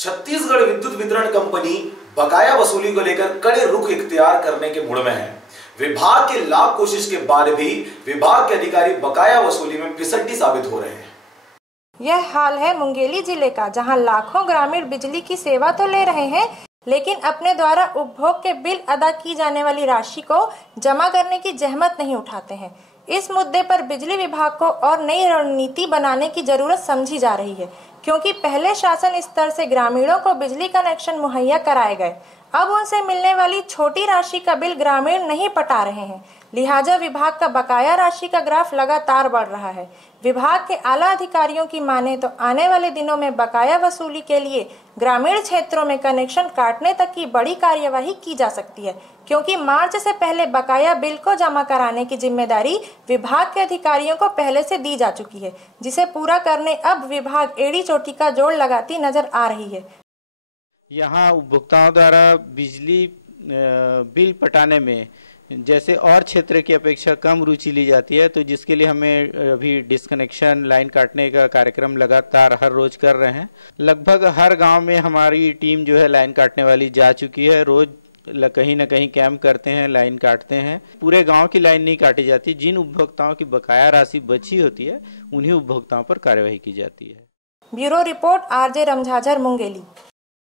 छत्तीसगढ़ विद्युत वितरण कंपनी बकाया वसूली को लेकर कड़े रुख इख्तियार करने के मूड में है। विभाग के लाख कोशिश के बाद भी विभाग के अधिकारी बकाया वसूली में फिसड्डी साबित हो रहे हैं। यह हाल है मुंगेली जिले का, जहां लाखों ग्रामीण बिजली की सेवा तो ले रहे हैं, लेकिन अपने द्वारा उपभोग के बिल अदा की जाने वाली राशि को जमा करने की जहमत नहीं उठाते हैं। इस मुद्दे पर बिजली विभाग को और नई रणनीति बनाने की जरूरत समझी जा रही है, क्योंकि पहले शासन स्तर से ग्रामीणों को बिजली कनेक्शन मुहैया कराए गए। अब उनसे मिलने वाली छोटी राशि का बिल ग्रामीण नहीं पटा रहे हैं, लिहाजा विभाग का बकाया राशि का ग्राफ लगातार बढ़ रहा है। विभाग के आला अधिकारियों की माने तो आने वाले दिनों में बकाया वसूली के लिए ग्रामीण क्षेत्रों में कनेक्शन काटने तक की बड़ी कार्यवाही की जा सकती है, क्योंकि मार्च से पहले बकाया बिल को जमा कराने की जिम्मेदारी विभाग के अधिकारियों को पहले से दी जा चुकी है, जिसे पूरा करने अब विभाग एड़ी चोटी का जोड़ लगाती नजर आ रही है। यहाँ उपभोक्ताओं द्वारा बिजली बिल पटाने में जैसे और क्षेत्र की अपेक्षा कम रुचि ली जाती है, तो जिसके लिए हमें अभी डिस्कनेक्शन लाइन काटने का कार्यक्रम लगातार हर रोज कर रहे हैं। लगभग हर गांव में हमारी टीम जो है लाइन काटने वाली जा चुकी है। रोज कहीं न कहीं कैंप करते हैं, लाइन काटते हैं। पूरे गांव की लाइन नहीं काटी जाती। जिन उपभोक्ताओं की बकाया राशि बची होती है उन्हीं उपभोक्ताओं पर कार्यवाही की जाती है। ब्यूरो रिपोर्ट, आरजे रमझाझर, मुंगेली।